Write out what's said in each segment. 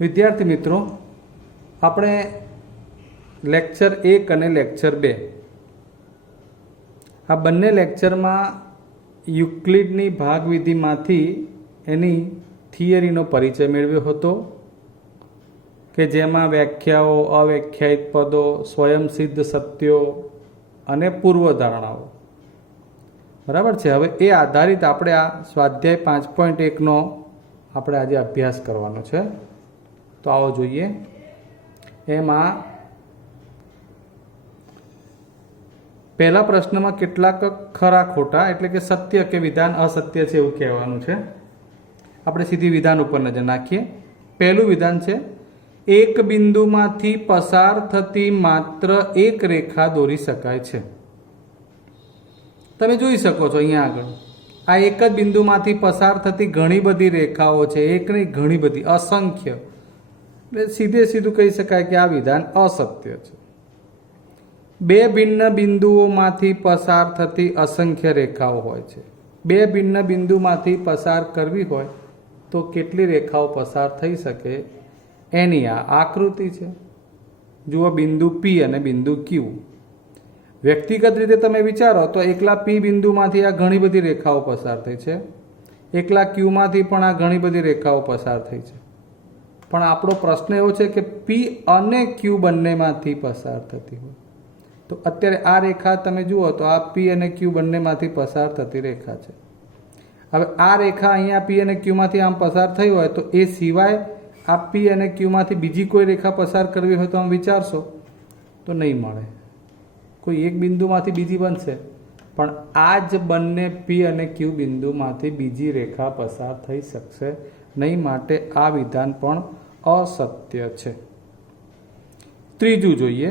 વિદ્યાર્થી મિત્રો, આપણે લેક્ચર 1 અને લેક્ચર 2 આ બંને લેક્ચરમાં યુક્લિડની ભાગવિધિમાંથી એની થિયરીનો પરિચય મેળવ્યો હતો કે જેમાં વ્યાખ્યાઓ, અવ્યાખ્યાયિત પદો, સ્વયંસિદ્ધ સત્યો અને પૂર્વધારણાઓ બરાબર છે. હવે એ આધારિત આપણે આ સ્વાધ્યાય 5.1નો આપણે આજે અભ્યાસ કરવાનો છે. તો આવો જોઈએ. એમાં પહેલા પ્રશ્નમાં કેટલાક ખરા ખોટા એટલે કે સત્ય કે વિધાન અસત્ય છે એવું કહેવાનું છે. આપણે સીધી વિધાન ઉપર નજર નાખીએ. પહેલું વિધાન છે, એક બિંદુમાંથી પસાર થતી માત્ર એક રેખા દોરી શકાય છે. તમે જોઈ શકો છો અહીંયા આગળ આ એક જ બિંદુમાંથી પસાર થતી ઘણી બધી રેખાઓ છે. એક નહીં, ઘણી બધી, અસંખ્ય. એટલે સીધું કહી શકાય કે આ વિધાન અસત્ય છે. બે ભિન્ન બિંદુઓમાંથી પસાર થતી અસંખ્ય રેખાઓ હોય છે. બે ભિન્ન બિંદુમાંથી પસાર કરવી હોય તો કેટલી રેખાઓ પસાર થઈ શકે એની આ આકૃતિ છે. જુઓ, બિંદુ P અને બિંદુ Q. વ્યક્તિગત રીતે તમે વિચારો તો એકલા P બિંદુમાંથી આ ઘણી બધી રેખાઓ પસાર થઈ છે. એકલા Qમાંથી પણ આ ઘણી બધી રેખાઓ પસાર થઈ છે. પણ આપણો પ્રશ્ન એવો છે કે P અને Q બંનેમાંથી પસાર થતી હોય તો અત્યારે આ રેખા તમે જુઓ તો આ P અને Q બંનેમાંથી પસાર થતી રેખા છે. હવે આ રેખા અહીંયા P અને Qમાંથી આમ પસાર થઈ હોય તો એ સિવાય આ P અને Qમાંથી બીજી કોઈ રેખા પસાર કરવી હોય તો આમ વિચારશો તો નહીં મળે. કોઈ એક બિંદુમાંથી બીજી બનશે પણ આ જ બંને P અને Q બિંદુમાંથી બીજી રેખા પસાર થઈ શકશે નહીં. માટે આ વિધાન પણ અસત્ય છે. ત્રીજું જોઈએ,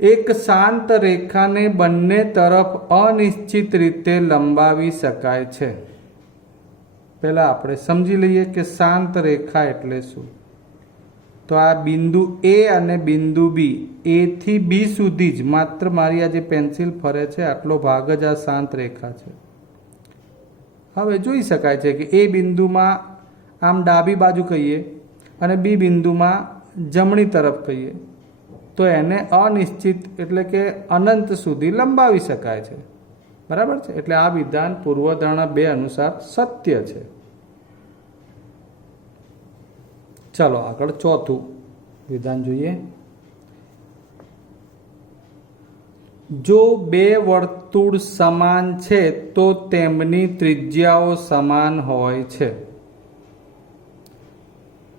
એક શાંત રેખાને બંને તરફ અનિશ્ચિત રીતે લંબાવી શકાય છે. પહેલા આપણે સમજી લઈએ કે શાંત રેખા એટલે શું. તો આ બિંદુ A અને બિંદુ B, A થી B સુધી જ માત્ર મારી આ જે પેન્સિલ ફરે છે આટલો ભાગ જ આ શાંત રેખા છે. હવે જોઈ શકાય છે કે એ બિંદુમાં આમ ડાબી બાજુ કહીએ અને B બિંદુમાં જમણી તરફ કહીએ તો એને અનિશ્ચિત એટલે કે અનંત સુધી લંબાવી શકાય છે. બરાબર છે. એટલે આ વિધાન પૂર્વધારણા 2 અનુસાર સત્ય છે. ચાલો આગળ ચોથું વિધાન જોઈએ. જો બે વર્તુળ સમાન છે તો તેમની ત્રિજ્યાઓ સમાન હોય છે.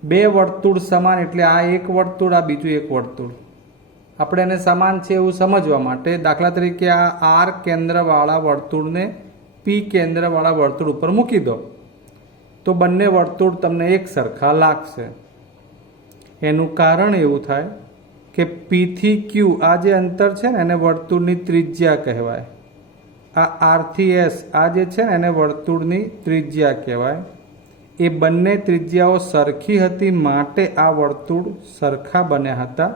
બે વર્તુળ સમાન એટલે આ એક વર્તુળ, આ બીજું એક વર્તુળ. આપણે એને સમાન છે એવું સમજવા માટે દાખલા તરીકે આ R કેન્દ્રવાળા વર્તુળને P કેન્દ્રવાળા વર્તુળ ઉપર મૂકી દો તો બંને વર્તુળ તમને એક સરખા લાગશે. એનું કારણ એવું થાય કે P થી Q આ જે અંતર છે ને એને વર્તુળની ત્રિજ્યા કહેવાય. આ R થી S આ જે છે ને એને વર્તુળની ત્રિજ્યા કહેવાય. એ બંને ત્રિજ્યાઓ સરખી હતી માટે આ વર્તુળ સરખા બન્યા હતા.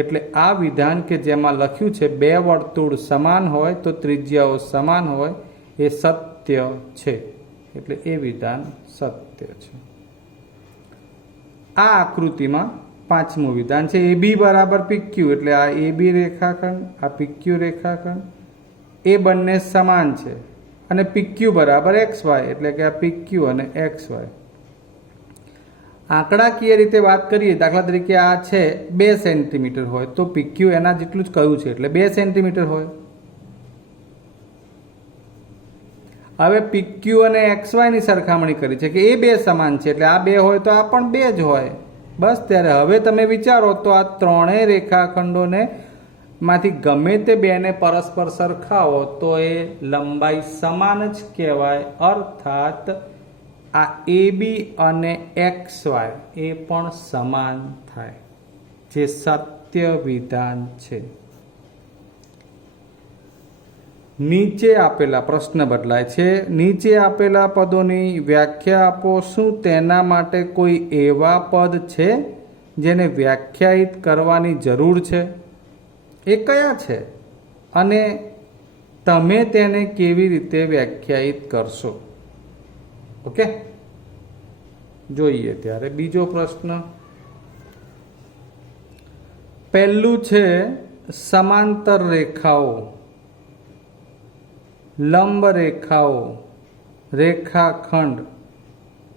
એટલે આ વિધાન કે જેમાં લખ્યું છે બે વર્તુળ સમાન હોય તો ત્રિજ્યાઓ સમાન હોય એ સત્ય છે. એટલે એ વિધાન સત્ય છે. આ આકૃતિમાં પાંચમું વિધાન છે, AB બરાબર PQ. એટલે આ AB રેખાખંડ, આ PQ રેખાખંડ એ બંને સમાન છે અને PQ બરાબર XY એટલે કે આ PQ અને XY. આંકડાકીય રીતે વાત કરીએ, દાખલા તરીકે આ છે 2 સેન્ટીમીટર હોય તો PQ એના જેટલું જ કહ્યું છે એટલે 2 સેન્ટીમીટર હોય. હવે PQ અને XY ની સરખામણી કરી છે કે એ 2 સમાન છે એટલે આ 2 હોય તો આ પણ 2 જ હોય. બસ ત્યારે હવે તમે વિચારો તો આ ત્રણેય રેખાખંડોને માંથી ગમે તે બેને પરસ્પર સરખાવો તો એ લંબાઈ સમાન જ કહેવાય. અર્થાત આ AB અને XY એ પણ સમાન થાય, જે સત્ય વિધાન છે. નીચે આપેલા પ્રશ્ન બદલાય છે. નીચે આપેલા પદોની વ્યાખ્યા આપો. શું તેના માટે કોઈ એવા પદ છે જેને વ્યાખ્યાયિત કરવાની જરૂર છે? એ કયા છે અને તમે તેને કેવી રીતે વ્યાખ્યાયિત કરશો? ઓકે, જોઈએ ત્યારે બીજો પ્રશ્ન પહેલું છે સમાંતર રેખાઓ, લંબ રેખાઓ, રેખાખંડ,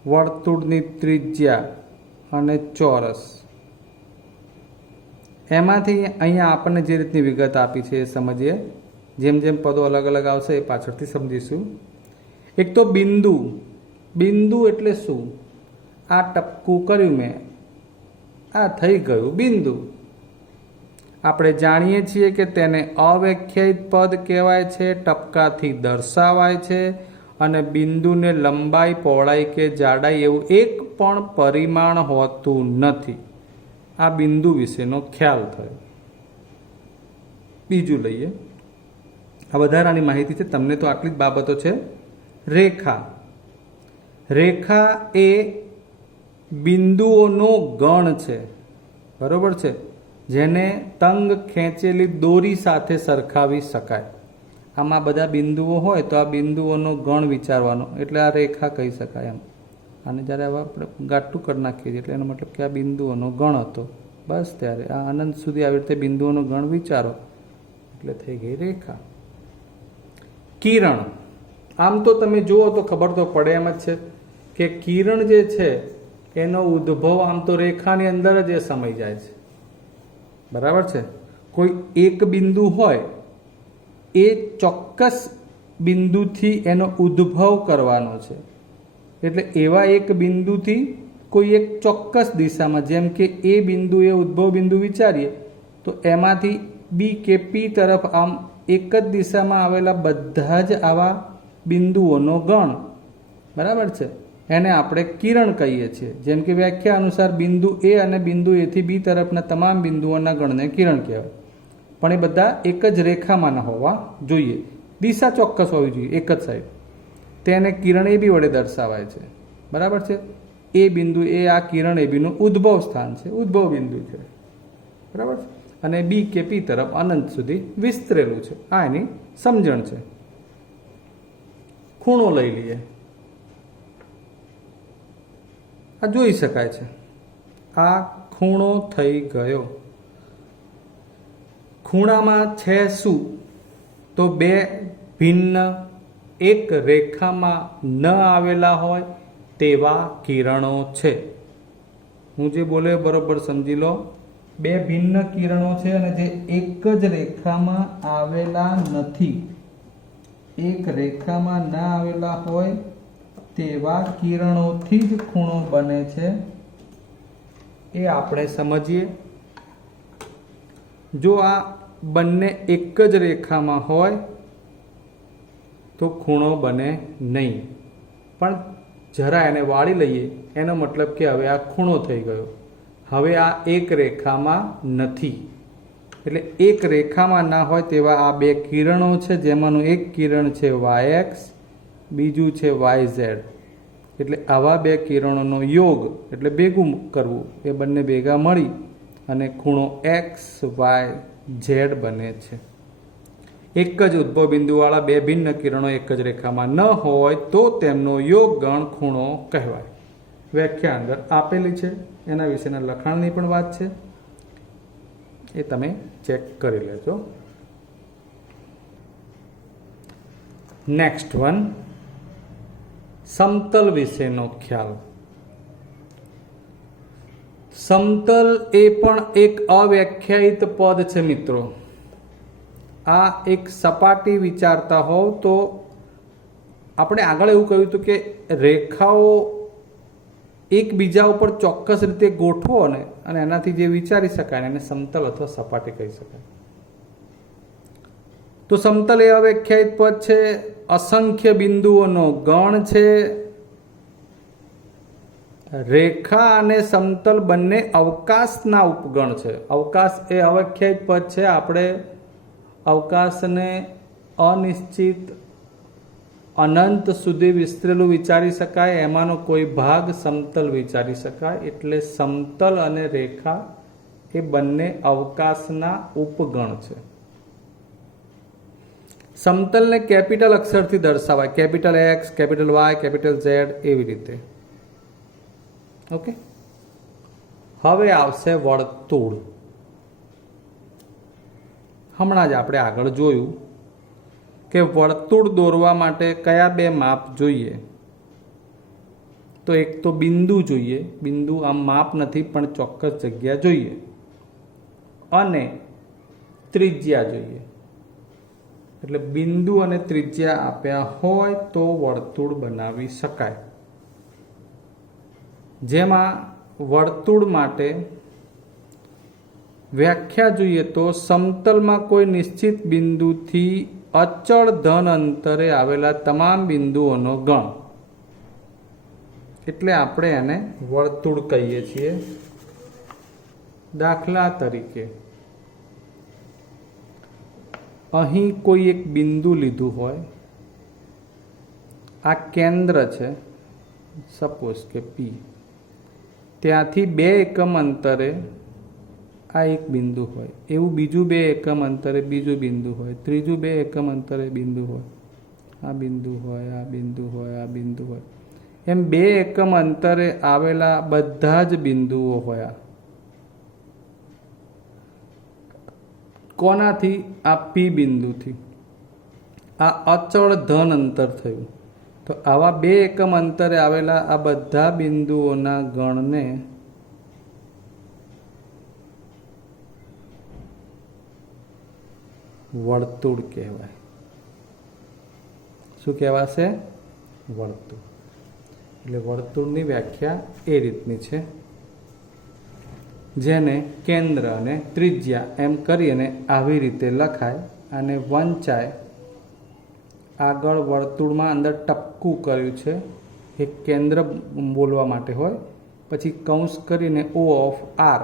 વર્તુળની ત્રિજ્યા અને ચોરસ. એમાંથી અહીંયા આપણને જે રીતની વિગત આપી છે એ સમજીએ. જેમ જેમ પદો અલગ અલગ આવશે એ પાછળથી સમજીશું. એક તો બિંદુ. બિંદુ એટલે શું? આ ટપકું કર્યું મેં, આ થઈ ગયું બિંદુ. આપણે જાણીએ છીએ કે તેને અવ્યાખ્યાયિત પદ કહેવાય છે, ટપકાથી દર્શાવાય છે અને બિંદુને લંબાઈ, પહોળાઈ કે જાડાઈ એવું એક પણ પરિમાણ હોતું નથી. આ બિંદુ વિશેનો ખ્યાલ થયો. બીજું લઈએ. આ વધારાની માહિતી છે, તમને તો આટલી જ બાબતો છે. રેખા. રેખા એ બિંદુઓનો ગણ છે, બરોબર છે, જેને તંગ ખેંચેલી દોરી સાથે સરખાવી શકાય. આમાં બધા બિંદુઓ હોય તો આ બિંદુઓનો ગણ વિચારવાનો, એટલે આ રેખા કહી શકાય એમ. અને જ્યારે હવે આપણે ગાંઠું કરી નાખીએ છીએ એટલે એનો મતલબ કે આ બિંદુઓનો ગણ હતો. બસ ત્યારે આ અનંત સુધી આવી રીતે બિંદુઓનો ગણ વિચારો એટલે થઈ ગઈ રેખા. કિરણ. આમ તો તમે જુઓ તો ખબર તો પડે એમ જ છે કે કિરણ જે છે એનો ઉદ્ભવ આમ તો રેખાની અંદર જ એ સમાઈ જાય છે, બરાબર છે. કોઈ એક બિંદુ હોય એ ચોક્કસ બિંદુથી એનો ઉદ્ભવ કરવાનો છે. એટલે એવા એક બિંદુથી કોઈ એક ચોક્કસ દિશામાં, જેમ કે એ બિંદુ એ ઉદ્ભવ બિંદુ વિચારીએ તો એમાંથી બી કે પી તરફ આમ એક જ દિશામાં આવેલા બધા જ આવા બિંદુઓનો ગણ, બરાબર છે, એને આપણે કિરણ કહીએ છીએ. જેમ કે વ્યાખ્યા અનુસાર બિંદુ એ અને બિંદુ એથી બી તરફના તમામ બિંદુઓના ગણને કિરણ કહેવાય. પણ એ બધા એક જ રેખામાંના હોવા જોઈએ, દિશા ચોક્કસ હોવી જોઈએ, એક જ સાઈડ. તેને કિરણ એ બી વડે દર્શાવાય છે, બરાબર છે. એ બિંદુ એ આ કિરણ એ બીનું ઉદ્ભવ સ્થાન છે, ઉદ્ભવ બિંદુ છે, બરાબર છે. અને બી કે પી તરફ અનંત સુધી વિસ્તરેલું છે. આ એની સમજણ છે. ખૂણો લઈ લઈએ. આ જોઈ શકાય છે. આ ખૂણો થઈ ગયો. ખૂણામાં છે શું? તો બે ભિન્ન એક રેખામાં ન આવેલા હોય તેવા કિરણો છે. હું જે બોલે બરોબર સમજી લો. બે ભિન્ન કિરણો છે અને જે એક જ રેખામાં આવેલા નથી, એક રેખામાં ના આવેલા હોય તેવા કિરણોથી જ ખૂણો બને છે. એ આપણે સમજીએ. જો આ બંને એક જ રેખામાં હોય તો ખૂણો બને નહીં. પણ જરા એને વાળી લઈએ એનો મતલબ કે હવે આ ખૂણો થઈ ગયો. હવે આ એક રેખામાં નથી. એટલે એક રેખામાં ના હોય તેવા આ બે કિરણો છે, જેમાંનું એક કિરણ છે YX, બીજું છે YZ. એટલે આવા બે કિરણોનો યોગ એટલે ભેગું કરવું, એ બંને ભેગા મળી અને ખૂણો XYZ બને છે. એક જ ઉદ્ભવ બિંદુવાળા બે ભિન્ન કિરણો એક જ રેખામાં ન હોય તો તેમનો યોગ ગણ ખૂણો કહેવાય. વ્યાખ્યા અંદર આપેલી છે, એના વિશેના લખાણની પણ વાત છે, એ તમે ચેક કરી લેજો. નેક્સ્ટ વન, સમતલ વિશેનો ખ્યાલ. સમતલ એ પણ એક અવ્યાખ્યાયિત પદ છે મિત્રો. આ એક સપાટી વિચારતા હોવ તો આપણે આગળ એવું કહ્યું હતું કે રેખાઓ એકબીજા ઉપર ચોક્કસ રીતે ગોઠવો ને અને એનાથી જે વિચારી શકાય એને સમતલ અથવા સપાટી કહી શકાય. તો સમતલ એ અવ્યાખ્યાયિત પદ છે, અસંખ્ય બિંદુઓનો ગણ છે. રેખા અને સમતલ બંને અવકાશના ઉપગણ છે. અવકાશ એ અવ્યાખ્યાયિત પદ છે. આપણે અવકાશને અનિશ્ચિત અનંત સુધી વિસ્તરેલું વિચારી શકાય, એમાંનો કોઈ ભાગ સમતલ વિચારી શકાય. એટલે સમતલ અને રેખા એ બંને અવકાશના ઉપગણ છે. સમતલને કેપિટલ અક્ષરથી દર્શાવાય, capital X, capital Y, capital Z એવી રીતે. ઓકે, હવે આવશે વર્તુળ. હમણાં જ આપણે આગળ જોયું કે વર્તુળ દોરવા માટે કયા બે માપ જોઈએ. તો એક તો બિંદુ જોઈએ, બિંદુ આમ માપ નથી પણ ચોક્કસ જગ્યા જોઈએ, અને ત્રિજ્યા જોઈએ. એટલે બિંદુ અને ત્રિજ્યા આપ્યા હોય તો વર્તુળ બનાવી શકાય. જેમાં વર્તુળ માટે વ્યાખ્યા જોઈએ તો સમતલમાં કોઈ નિશ્ચિત બિંદુથી અચળ ધન અંતરે આવેલા તમામ બિંદુઓનો ગણ. એટલે આપણે એને વર્તુળ કહીએ છીએ. દાખલા તરીકે અહીં કોઈ એક બિંદુ લીધું હોય, આ કેન્દ્ર છે, સપોઝ કે પી. ત્યાંથી 2 એકમ અંતરે આ એક બિંદુ હોય, એવું બીજું 2 એકમ અંતરે બીજું બિંદુ હોય, ત્રીજું 2 એકમ અંતરે બિંદુ હોય, આ બિંદુ હોય, આ બિંદુ હોય, આ બિંદુ હોય. એમ 2 એકમ અંતરે આવેલા બધા જ બિંદુઓ હોય. કોનાથી? આ પી બિંદુથી. આ અચળ ધન અંતર થયું. તો આવા 2 એકમ અંતરે આવેલા આ બધા બિંદુઓના ગણને વર્તુળ કહેવાય. શું કહેવાશે? વર્તુળ. એટલે વર્તુળની વ્યાખ્યા એ રીતની છે, જેને કેન્દ્ર અને ત્રિજ્યા એમ કરીને આવી રીતે લખાય. અને વંચાય આગળ વર્તુળમાં અંદર ટપકું કર્યું છે, એક કેન્દ્ર બોલવા માટે હોય, પછી કૌંસ કરીને O ઓફ R,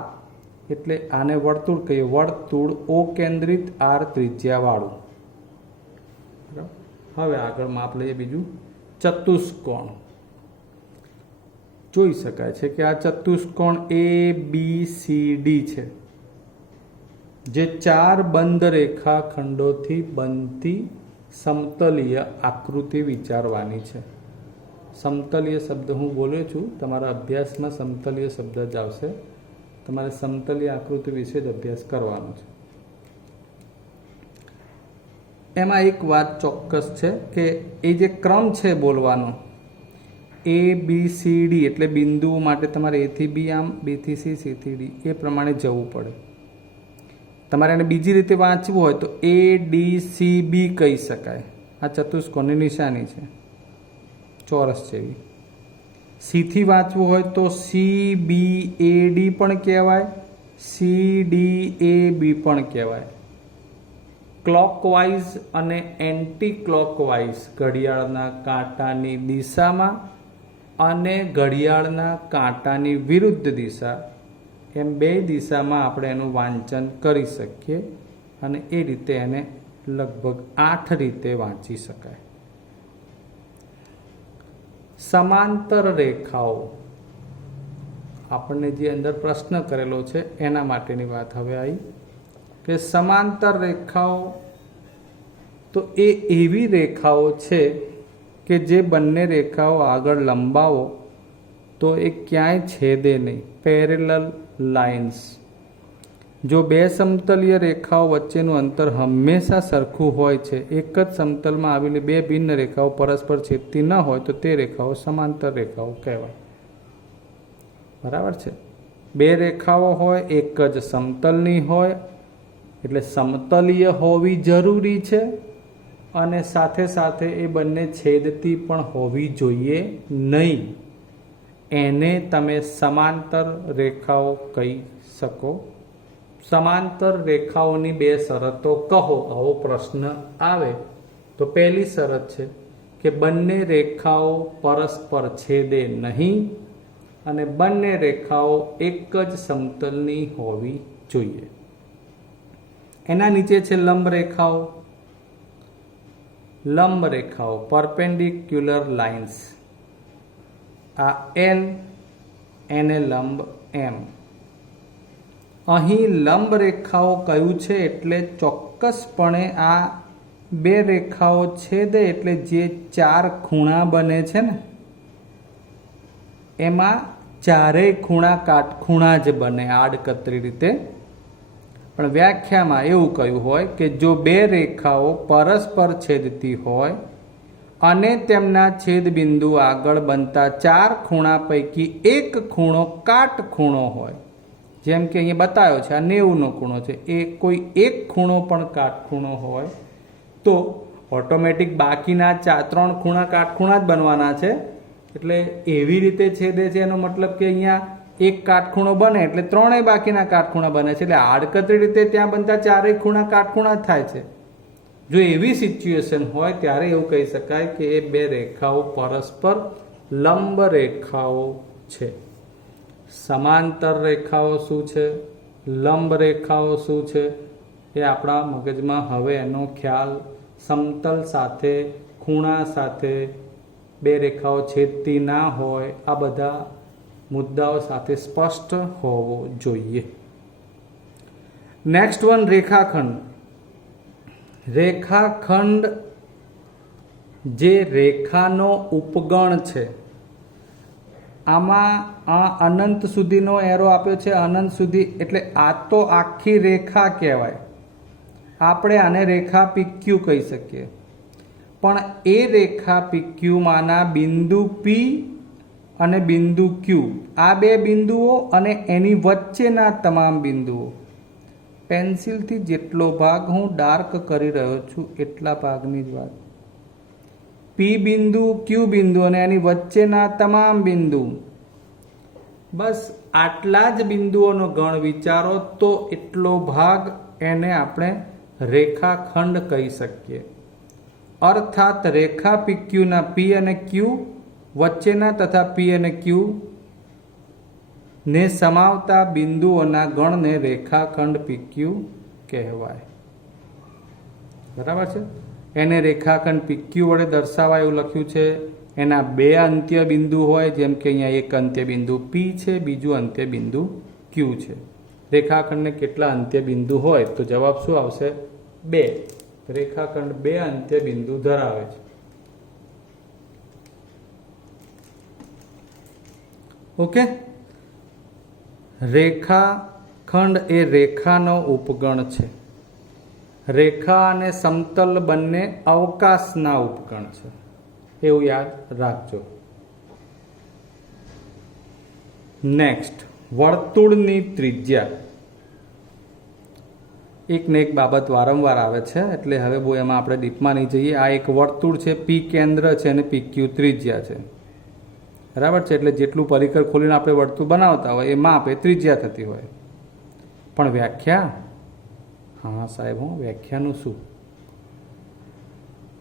એટલે આને વર્તુળ કહીએ. વર્તુળ O કેન્દ્રિત R ત્રિજ્યાવાળું. હવે આગળ માપ લઈએ બીજું, ચતુષ્કોણ. જોઈ શકાય છે કે આ ચતુષ્કોણ ABCD છે, જે 4 બંધ રેખાખંડોથી બનતી સમતલીય આકૃતિ વિચારવાની છે. સમતલીય શબ્દ હું બોલ્યો છું, તમારા અભ્યાસમાં સમતલીય શબ્દ જ આવશે. તમારે સમતલીય આકૃતિ વિશે જ અભ્યાસ કરવાનો છે. એમાં એક વાત ચોક્કસ છે કે એ જે ક્રમ છે બોલવાનો, ABCD એટલે બિંદુઓ માટે તમારે A થી B આમ, B થી C, C થી D એ પ્રમાણે જવું પડે. તમારે એને બીજી રીતે વાંચવું હોય તો ADCB કહી શકાય. આ ચતુષ્કોણની નિશાની છે, ચોરસ જેવી. C થી વાંચવું હોય તો CBAD પણ કહેવાય, CDAB પણ કહેવાય. ક્લોકવાઇઝ અને એન્ટી ક્લોકવાઇઝ, ઘડિયાળના કાંટાની દિશામાં અને ઘડિયાળના કાંટાની વિરુદ્ધ દિશા, એમ 2 દિશામાં આપણે એનું વાંચન કરી શકીએ. અને એ રીતે એને લગભગ 8 રીતે વાંચી શકાય. સમાંતર રેખાઓ, આપણને જે અંદર પ્રશ્ન કરેલો છે એના માટેની વાત હવે આવી કે સમાંતર રેખાઓ તો એ એવી રેખાઓ છે કે જે બંને રેખાઓ આગળ લંબાવો તો એ ક્યાંય છેદે નહીં. Parallel lines. જો 2 સમતલીય રેખાઓ વચ્ચેનું અંતર હંમેશા સરખું હોય છે, એક જ સમતલમાં આવેલી 2 ભિન્ન રેખાઓ પરસ્પર છેદતી ન હોય તો તે રેખાઓ સમાંતર રેખાઓ કહેવાય. બરાબર છે? 2 રેખાઓ હોય, એક જ સમતલની હોય, એટલે સમતલીય હોવી જરૂરી છે, અને સાથે સાથે એ બંને છેદતી પણ હોવી જોઈએ નહીં. એને તમે સમાંતર રેખાઓ કહી શકો. સમાંતર રેખાઓની 2 શરતો કહો, આવો પ્રશ્ન આવે તો પહેલી શરત છે કે બંને રેખાઓ પરસ્પર છેદે નહીં અને બંને રેખાઓ એક જ સમતલની હોવી જોઈએ. એના નીચે છે લંબ રેખાઓ. લંબ રેખાઓ, પરપેન્ડિક્યુલર લાઇન્સ. આ L, એને લંબ M. અહીં લંબ રેખાઓ કયું છે એટલે ચોક્કસપણે આ 2 રેખાઓ છેદે એટલે જે 4 ખૂણા બને છે ને, એમાં ચારેય ખૂણા કાટખૂણા જ બને આડકતરી રીતે. પણ વ્યાખ્યામાં એવું કહ્યું હોય કે જો બે રેખાઓ પરસ્પર છેદતી હોય અને તેમના છેદબિંદુ આગળ બનતા ચાર ખૂણા પૈકી એક ખૂણો કાટખૂણો હોય, જેમ કે અહીંયા બતાવ્યો છે આ 90નો ખૂણો છે, એ કોઈ એક ખૂણો પણ કાટખૂણો હોય તો ઓટોમેટિક બાકીના 3 ખૂણા કાટખૂણા જ બનવાના છે. એટલે એવી રીતે છેદે છે એનો મતલબ કે અહીંયા એક કાટખૂણો બને એટલે 3 બાકીના કાટખૂણા બને છે. એટલે આડકતરી રીતે ત્યાં બનતા ચારેય ખૂણા કાટખૂણા જ થાય છે. જો એવી સિચ્યુએશન હોય ત્યારે એવું કહી શકાય કે એ બે રેખાઓ પરસ્પર લંબ રેખાઓ છે. સમાંતર રેખાઓ શું છે, લંબ રેખાઓ શું છે, એ આપણા મગજમાં હવે એનો ખ્યાલ સમતલ સાથે ખૂણા સાથે બે રેખાઓ છેદતી ના હોય આ બધા મુદ્દાઓ સાથે સ્પષ્ટ હોવો જોઈએ. નેક્સ્ટ વન રેખાખંડ. રેખાખંડ જે રેખાનો ઉપગણ છે, આમાં આ અનંત સુધીનો એરો આપ્યો છે, અનંત સુધી, એટલે આ તો આખી રેખા કહેવાય. આપણે આને રેખા PQ કહી શકીએ. પણ એ રેખા PQમાંના બિંદુ P અને બિંદુ Q, આ બે બિંદુઓ અને એની વચ્ચેના તમામ બિંદુઓ, પેન્સિલથી જેટલો ભાગ હું ડાર્ક કરી રહ્યો છું એટલા ભાગની જ વાત. P બિંદુ, Q બિંદુ અને એની વચ્ચેના તમામ બિંદુ, બસ આટલા જ બિંદુઓનો ગણ વિચારો તો એટલો ભાગ એને આપણે રેખાખંડ કહી શકીએ. અર્થાત રેખા PQના P અને Q વચ્ચેના તથા P અને Q ને સમાવતા બિંદુઓના ગણને રેખાખંડ PQ કહેવાય. બરાબર છે. એને રેખાખંડ PQ વડે દર્શાવાય એવું લખ્યું છે. એના બે અંત્ય બિંદુ હોય, જેમ કે અહીંયા એક અંત્ય બિંદુ P છે, બીજું અંત્ય બિંદુ Q છે. રેખાખંડને કેટલા અંત્ય બિંદુ હોય તો જવાબ શું આવશે? 2. રેખાખંડ 2 અંત્ય બિંદુ ધરાવે છે. ઓકે. રેખાખંડ એ રેખાનો ઉપગણ છે. રેખા અને સમતલ બંને અવકાશના ઉપગણ છે, એવું યાદ રાખજો. નેક્સ્ટ, વર્તુળની ત્રિજ્યા. એક ને એક બાબત વારંવાર આવે છે, એટલે હવે બહુ એમાં આપણે ડીપમાં નહીં જઈએ. આ એક વર્તુળ છે, P કેન્દ્ર છે અને PQ ત્રિજ્યા છે. બરાબર છે. એટલે જેટલું પરિકર ખોલીને આપણે વર્તુળ બનાવતા હોય એ માપ એ ત્રિજ્યા થતી હોય. પણ વ્યાખ્યા, હા સાહેબ, હું વ્યાખ્યાનું શું?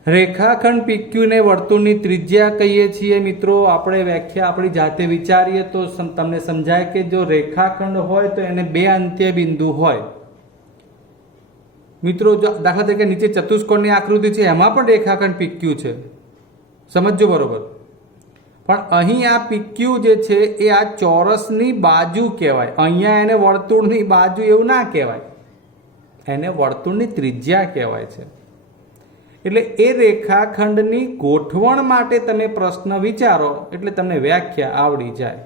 રેખાખંડ PQ ને વર્તુળની ત્રિજ્યા કહીએ છીએ મિત્રો. આપણે વ્યાખ્યા આપણી જાતે વિચારીએ તો તમને સમજાય કે જો રેખાખંડ હોય તો એને બે અંત્ય બિંદુ હોય. મિત્રો, જો દાખલા તરીકે નીચે ચતુષ્કોણની આકૃતિ છે, એમાં પણ રેખાખંડ PQ છે, સમજજો બરોબર. પણ અહીં આ PQ જે છે એ આ ચોરસની બાજુ કહેવાય. અહીંયા એને વર્તુળની બાજુ એવું ના કહેવાય, એને વર્તુળની ત્રિજ્યા કહેવાય છે. એટલે એ રેખાખંડની ગોઠવણ માટે તમે પ્રશ્ન વિચારો એટલે તમને વ્યાખ્યા આવડી જાય.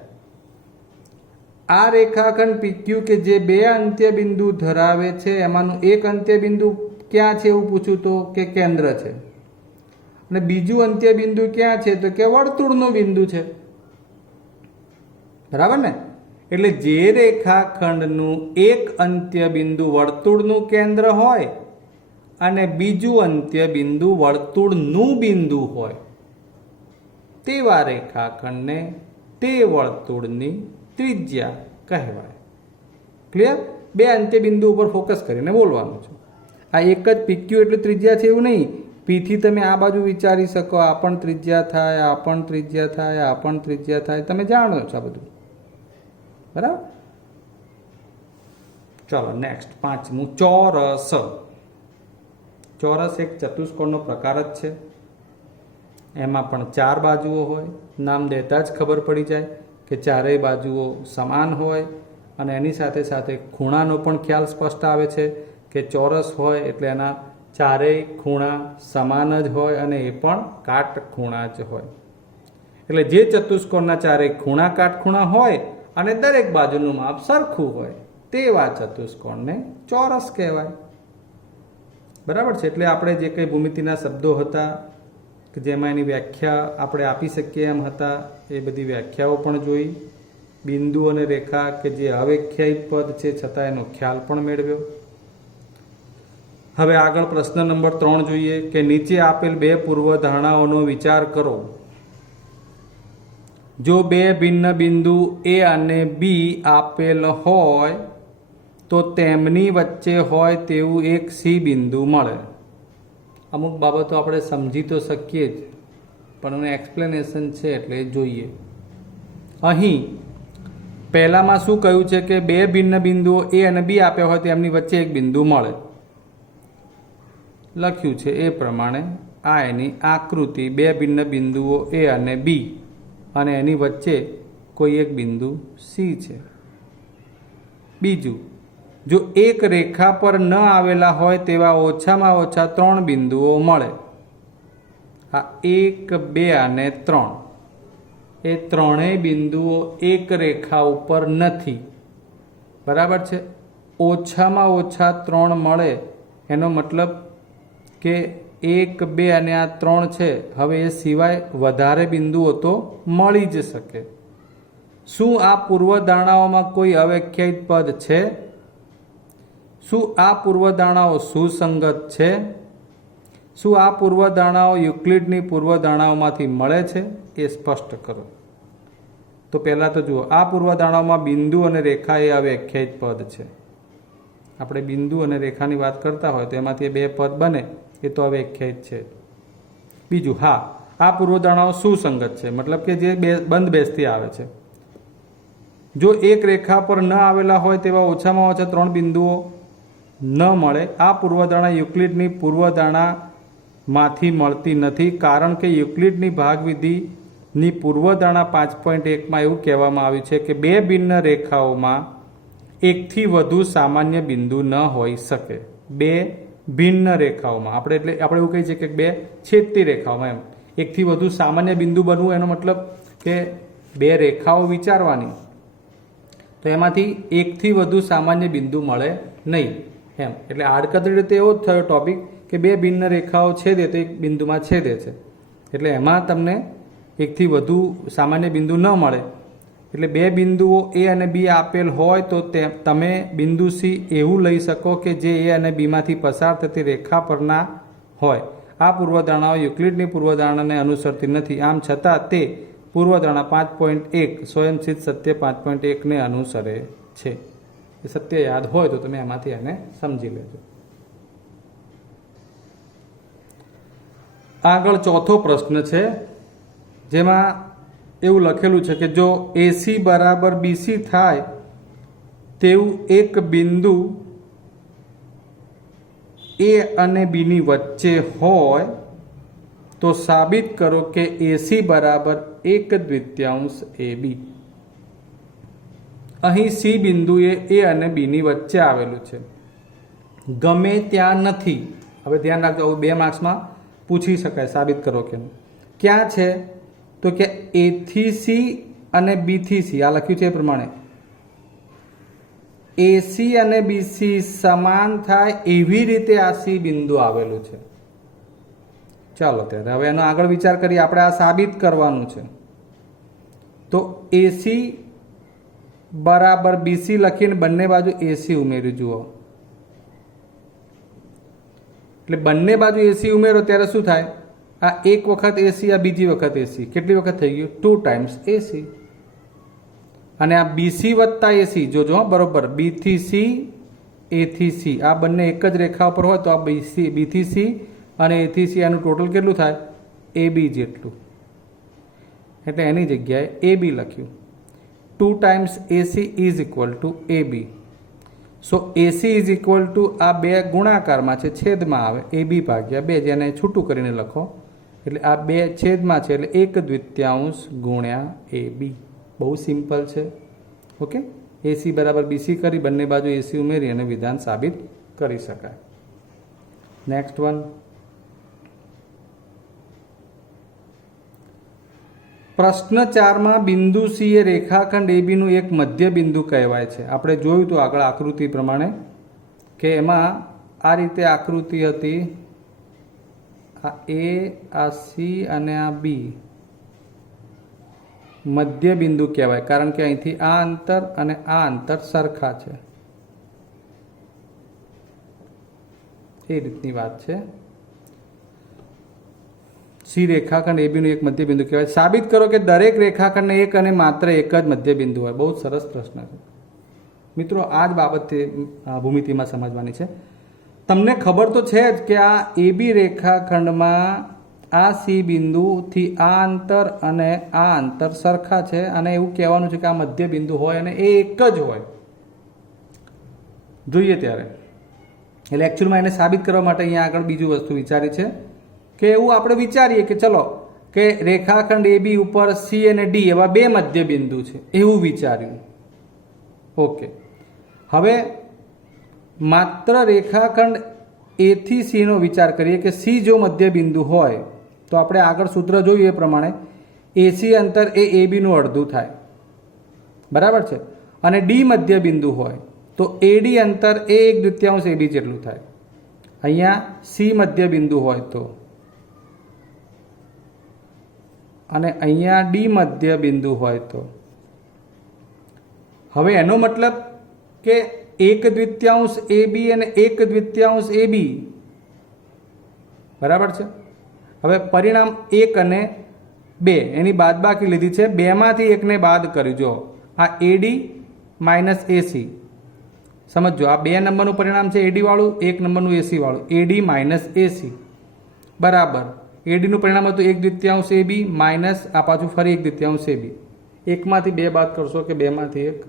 આ રેખાખંડ PQ કે જે બે અંત્ય બિંદુ ધરાવે છે, એમાંનું એક અંત્ય બિંદુ ક્યાં છે એવું પૂછ્યું તો કે કેન્દ્ર છે, અને બીજું અંત્ય બિંદુ ક્યાં છે તો કે વર્તુળનું બિંદુ છે. બરાબર ને? એટલે જે રેખાખંડનું એક અંત્ય બિંદુ વર્તુળનું કેન્દ્ર હોય અને બીજું અંત્ય બિંદુ વર્તુળનું બિંદુ હોય, તેવા રેખાખંડને તે વર્તુળની ત્રિજ્યા કહેવાય. ક્લિયર? બે અંત્ય બિંદુ ઉપર ફોકસ કરીને બોલવાનું છે. આ એક જ PQ એટલે ત્રિજ્યા છે એવું નહીં. P થી તમે આ બાજુ વિચારી શકો, આ પણ ત્રિજ્યા થાય, આ પણ ત્રિજ્યા થાય, આ પણ ત્રિજ્યા થાય. તમે જાણો છો આ બધું. બરાબર? ચલો નેક્સ્ટ, 5મું, ચોરસ. ચોરસ એક ચતુષ્કોણનો પ્રકાર જ છે. એમાં પણ 4 બાજુઓ હોય. નામ દેતા જ ખબર પડી જાય કે ચારેય બાજુઓ સમાન હોય, અને એની સાથે સાથે ખૂણાનો પણ ખ્યાલ સ્પષ્ટ આવે છે કે ચોરસ હોય એટલે એના ચારેય ખૂણા સમાન જ હોય અને એ પણ કાટખૂણા જ હોય. એટલે જે ચતુષ્કોણના ચારેય ખૂણા કાટખૂણા હોય અને દરેક બાજુનું માપ સરખું હોય તેવા ચતુષ્કોણને ચોરસ કહેવાય. બરાબર છે. એટલે આપણે જે કંઈ ભૂમિતિના શબ્દો હતા કે જેમાં એની વ્યાખ્યા આપણે આપી શકીએ એમ હતા એ બધી વ્યાખ્યાઓ પણ જોઈ. બિંદુ અને રેખા કે જે અવ્યાખ્યાયિત પદ છે છતાં એનો ખ્યાલ પણ મેળવ્યો. હવે આગળ પ્રશ્ન નંબર 3 જોઈએ કે નીચે આપેલ બે પૂર્વધારણાઓનો વિચાર કરો. જો બે ભિન્ન બિંદુ A અને B આપેલ હોય તો તેમની વચ્ચે હોય તેવું એક C બિંદુ મળે. અમુક બાબતો આપણે સમજી તો શકીએ જ, પણ એનું એક્સપ્લેનેશન છે એટલે જોઈએ. અહીં પહેલામાં શું કહ્યું છે કે બે ભિન્ન બિંદુઓ A અને B આપ્યા હોય તેમની વચ્ચે એક બિંદુ મળે. લખ્યું છે એ પ્રમાણે આ એની આકૃતિ, બે ભિન્ન બિંદુઓ A અને B અને એની વચ્ચે કોઈ એક બિંદુ C છે. બીજું, જો એક રેખા પર ન આવેલા હોય તેવા ઓછામાં ઓછા 3 બિંદુઓ મળે. આ 1, 2 અને 3 એ ત્રણેય બિંદુઓ એક રેખા ઉપર નથી. બરાબર છે. ઓછામાં ઓછા 3 મળે એનો મતલબ કે 1, 2 અને આ 3 છે. હવે એ સિવાય વધારે બિંદુઓ તો મળી જ શકે. શું આ પૂર્વધારણાઓમાં કોઈ અવ્યાખ્યાયિત પદ છે? શું આ પૂર્વધારણાઓ સુસંગત છે? શું આ પૂર્વધારણાઓ યુક્લિડની પૂર્વધારણાઓમાંથી મળે છે? એ સ્પષ્ટ કરો. તો પહેલાં તો જુઓ, આ પૂર્વધારણાઓમાં બિંદુ અને રેખા એ અવ્યાખ્યાયિત પદ છે. આપણે બિંદુ અને રેખાની વાત કરતા હોય તો એમાંથી બે પદ બને એ તો અવ્યાખ્યાયિત છે. બીજું, હા, આ પૂર્વધારણાઓ સુસંગત છે, મતલબ કે જે બંધ બેસતી આવે છે. જો એક રેખા પર ન આવેલા હોય તેવા ઓછામાં ઓછા 3 બિંદુઓ ન મળે. આ પૂર્વધારણા યુક્લિડની પૂર્વધારણામાંથી મળતી નથી, કારણ કે યુક્લિડની ભાગવિધિની પૂર્વધારણા 5.1માં એવું કહેવામાં આવ્યું છે કે બે ભિન્ન રેખાઓમાં એકથી વધુ સામાન્ય બિંદુ ન હોઈ શકે. બે ભિન્ન રેખાઓમાં આપણે એવું કહીએ છીએ કે બે છેદતી રેખાઓમાં એમ એકથી વધુ સામાન્ય બિંદુ બનવું, એનો મતલબ કે બે રેખાઓ વિચારવાની તો એમાંથી એકથી વધુ સામાન્ય બિંદુ મળે નહીં એમ. એટલે આડકતરી રીતે એવો જ થયો ટોપિક કે બે ભિન્ન રેખાઓ છેદે તો એક બિંદુમાં છેદે છે, એટલે એમાં તમને એકથી વધુ સામાન્ય બિંદુ ન મળે. એટલે બે બિંદુઓ A અને B આપેલ હોય તો તમે બિંદુ C એવું લઈ શકો કે જે A અને B માંથી પસાર થતી રેખા પરના હોય. આ પૂર્વધારણાઓ યુક્લિડની પૂર્વધારણાને અનુસરતી નથી. આમ છતાં તે પૂર્વધારણા 5.1 સ્વયંસિદ્ધ સત્ય 5.1 ને અનુસરે છે. એ સત્ય યાદ હોય તો તમે એમાંથી એને સમજી લેજો. આગળ ચોથો પ્રશ્ન છે, જેમાં એવું લખેલું છે કે જો AC બરાબર BC થાય તેવું એક બિંદુ A અને B ની વચ્ચે હોય તો સાબિત કરો કે AC બરાબર 1/2 AB. અહીં C બિંદુ એ A અને B ની વચ્ચે આવેલું છે, ગમે ત્યાં નથી. હવે ધ્યાન રાખજો, 2 માર્ક્સમાં પૂછી શકાય સાબિત કરો કેમ. ક્યાં છે તો કે A થી C અને B થી C. આ લખ્યું છે એ પ્રમાણે AC અને BC સમાન થાય એવી રીતે આ C બિંદુ આવેલું છે. ચાલો ત્યારે હવે એનો આગળ વિચાર કરીએ. આપણે આ સાબિત કરવાનું છે. તો AC બરાબર BC લખીને બંને બાજુ AC ઉમેર્યું. જુઓ, એટલે બંને બાજુ AC ઉમેરો ત્યારે શું થાય? આ એક વખત AC, આ બીજી વખત AC. કેટલી વખત થઈ ગયું? 2 times AC. અને આ BC વત્તા AC, જોજો બરોબર, B થી C, A થી C, આ બંને એક જ રેખા પર હોય તો આ B થી C અને A થી C આનું ટોટલ કેટલું થાય? AB જેટલું. એટલે એની જગ્યાએ AB લખ્યું. 2 times AC is equal to AB. So AC is equal to આ બે ગુણાકારમાં છે, છેદમાં આવે AB ભાગ્યા 2, જેને છૂટું કરીને લખો એટલે આ 2 છેદમાં છે એટલે 1/2 ગુણ્યા AB. બહુ સિમ્પલ છે. ઓકે, AC બરાબર BC કરી બંને બાજુ AC ઉમેરી અને વિધાન સાબિત કરી શકાય. નેક્સ્ટ વન, પ્રશ્ન 4 માં બિંદુ સી એ રેખાખંડ એબીનું એક મધ્ય બિંદુ કહેવાય છે. આપણે જોયું હતું આગળ આકૃતિ પ્રમાણે કે એમાં આ રીતે આકૃતિ હતી, આ એ, આ સી અને આ બી મધ્ય બિંદુ કહેવાય, કારણ કે અહીંથી આ અંતર અને આ અંતર સરખા છે. એ રીતની વાત છે. સી રેખાખંડ એબીનું એક મધ્ય બિંદુ કહેવાય. સાબિત કરો કે દરેક રેખાખંડને એક અને માત્ર એક જ મધ્ય બિંદુ હોય. બહુ સરસ પ્રશ્ન છે મિત્રો. આ જ બાબત ભૂમિતિમાં સમજવાની છે. તમને ખબર તો છે જ કે આ એબી રેખાખંડમાં આ સી બિંદુથી આ અંતર અને આ અંતર સરખા છે, અને એવું કહેવાનું છે કે આ મધ્ય બિંદુ હોય અને એ એક જ હોય. જોઈએ ત્યારે એટલે એકચ્યુઅલમાં એને સાબિત કરવા માટે અહીંયા આગળ બીજું વસ્તુ વિચારી છે કે એવું આપણે વિચારીએ કે ચલો કે રેખાખંડ એબી ઉપર સી અને ડી એવા બે મધ્ય બિંદુ છે, એવું વિચાર્યું. ઓકે, હવે માત્ર રેખાખંડ એ થી સી નો વિચાર કરીએ કે સી જો મધ્ય બિંદુ હોય તો આપણે આગળ સૂત્ર જોયું એ પ્રમાણે એસી અંતર એ એબીનું અડધું થાય, બરાબર છે. અને ડી મધ્ય બિંદુ હોય તો એડી અંતર એ 1/2 એબી જેટલું થાય. અહીંયા સી મધ્ય બિંદુ હોય તો, અને અહીંયા ડી મધ્ય બિંદુ હોય તો, હવે એનો મતલબ કે 1/2 એબી અને 1/2 એબી, બરાબર છે. હવે પરિણામ 1 અને 2 એની બાદબાકી લીધી છે. 2 માંથી 1 ને બાદ કર્યું. જો આ એડી માઇનસ એસી, સમજો આ 2 નંબરનું પરિણામ છે એડી વાળું, 1 નંબરનું એસી વાળું. એડી માઇનસ એસી બરાબર એડીનું પરિણામ હતું 1/2 એબી માઇનસ આ પાછું ફરી 1/2 એબી. 1 માંથી 2 બાદ કરશો કે 2 માંથી 1,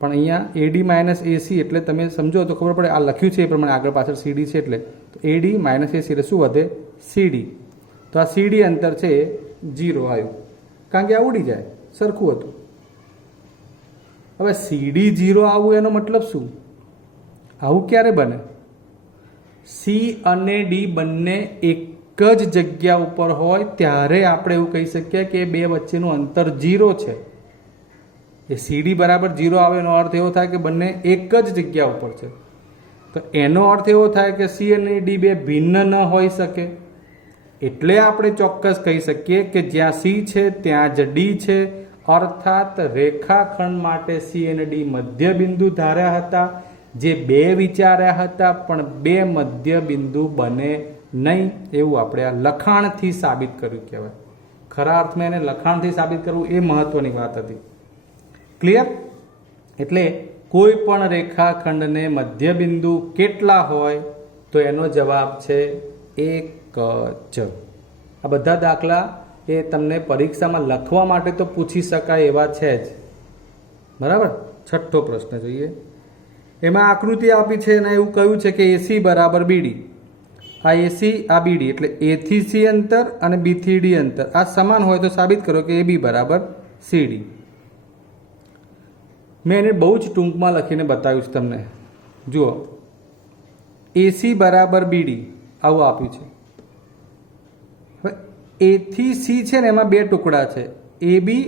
પણ અહીંયા એડી માઇનસ એસી એટલે તમે સમજો તો ખબર પડે. આ લખ્યું છે એ પ્રમાણે આગળ પાછળ સીડી છે એટલે એડી માઇનસ એસી એટલે શું વધે? સીડી. તો આ સીડી અંતર છે 0 આવ્યું, કારણ કે આ ઉડી જાય, સરખું હતું. હવે સીડી 0 આવવું એનો મતલબ શું? આવું ક્યારે બને? સી અને ડી બંને એક જ જગ્યા ઉપર હોય ત્યારે આપણે એવું કહી શકીએ કે બે વચ્ચેનું અંતર 0 છે. એ સીડી બરાબર 0 આવે એનો અર્થ એવો થાય કે બંને એક જ જગ્યા ઉપર છે. તો એનો અર્થ એવો થાય કે સી અને ડી બે ભિન્ન ન હોઈ શકે. એટલે આપણે ચોક્કસ કહી શકીએ કે જ્યાં સી છે ત્યાં જ ડી છે. અર્થાત રેખાખંડ માટે સી અને ડી મધ્ય બિંદુ ધાર્યા હતા, જે બે વિચાર્યા હતા, પણ બે મધ્ય બિંદુ બને નહીં, એવું આપણે આ લખાણથી સાબિત કર્યું કહેવાય. ખરા અર્થમાં એને લખાણથી સાબિત કરવું એ મહત્વની વાત હતી. ક્લિયર? એટલે કોઈ પણ રેખાખંડને મધ્ય બિંદુ કેટલા હોય તો એનો જવાબ છે 1 જ. આ બધા દાખલા એ તમને પરીક્ષામાં લખવા માટે તો પૂછી શકાય એવા છે જ, બરાબર. છઠ્ઠો પ્રશ્ન જોઈએ. એમાં આકૃતિ આપી છે અને એવું કહ્યું છે કે એસી બરાબર બીડી. આ એસી આ બીડી એટલે એ થી સી અંતર અને બી થી ડી અંતર આ સમાન હોય તો સાબિત કરો કે એ બી બરાબર સીડી. મેં એને બહુ જ ટૂંકમાં લખીને બતાવ્યું છે તમને. જુઓ, એસી બરાબર બીડી આવું આપ્યું છે. હવે એ થી સી છે ને એમાં બે ટુકડા છે, એ બી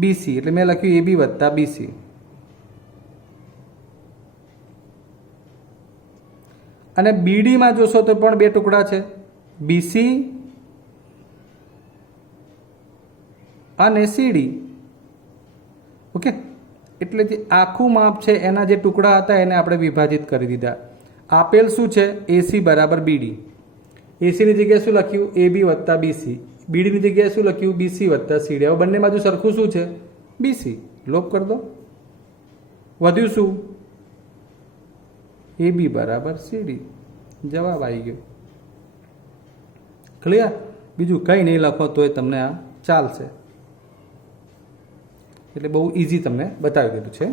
બીસી, એટલે મેં લખ્યું એ બી વત્તા બીસી. અને બીડીમાં જોશો તો પણ બે ટુકડા છે, બીસી અને સીડી. ઓકે, એટલે જે આખું માપ છે એના જે ટુકડા હતા એને આપણે વિભાજિત કરી દીધા. આપેલ શું છે? એસી બરાબર બીડી. એસીની જગ્યાએ શું લખ્યું? એ બી વત્તા બીસી. બીડીની જગ્યાએ શું લખ્યું? બીસી વત્તા સીડી. હવે બંને બાજુ સરખું શું છે? બીસી. લોપ કરી દો. વધ્યું શું? એ બી બરાબર સીડી. જવાબ આવી ગયો. ક્લિયર? બીજું કંઈ નહીં લખો તોય તમને આ ચાલશે. એટલે બહુ ઇઝી તમને બતાવી દીધું છે.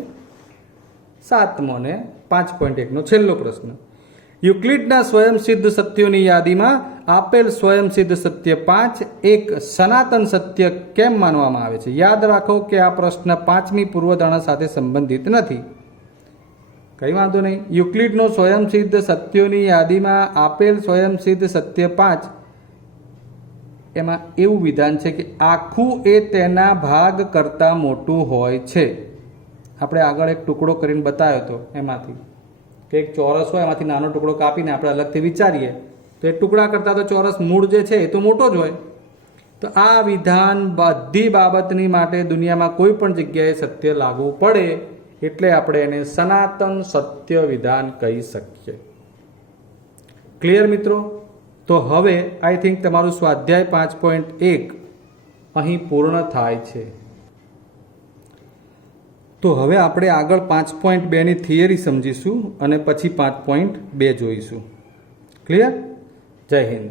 7મો ને 5.1નો છેલ્લો પ્રશ્ન. યુક્લિડના સ્વયંસિદ્ધ સત્યોની યાદીમાં આપેલ સ્વયંસિદ્ધ સત્ય 5 એક સનાતન સત્ય કેમ માનવામાં આવે છે? યાદ રાખો કે આ પ્રશ્ન 5મી પૂર્વધારણા સાથે સંબંધિત નથી. કંઈ વાંધો નહીં. યુક્લિડનો સ્વયંસિદ્ધ સત્યોની યાદીમાં આપેલ સ્વયંસિદ્ધ સત્ય 5 એમાં એવું વિધાન છે કે આખું એ તેના ભાગ કરતાં મોટું હોય છે. આપણે આગળ એક ટુકડો કરીને બતાવ્યો હતો એમાંથી કે એક ચોરસ હોય એમાંથી નાનો ટુકડો કાપીને આપણે અલગથી વિચારીએ તો એ ટુકડા કરતાં તો ચોરસ મૂળ જે છે એ તો મોટો જ હોય. તો આ વિધાન બધી બાબતની માટે દુનિયામાં કોઈ પણ જગ્યાએ સત્ય લાગુ પડે એટલે આપણે એને સનાતન સત્ય વિધાન કહી શકીએ. ક્લિયર મિત્રો? તો હવે આઈ થિંક તમારું સ્વાધ્યાય 5.1 અહીં પૂર્ણ થાય છે. તો હવે આપણે આગળ 5.2ની થિયરી સમજીશું અને પછી 5.2 જોઈશું. ક્લિયર? જય હિન્દ.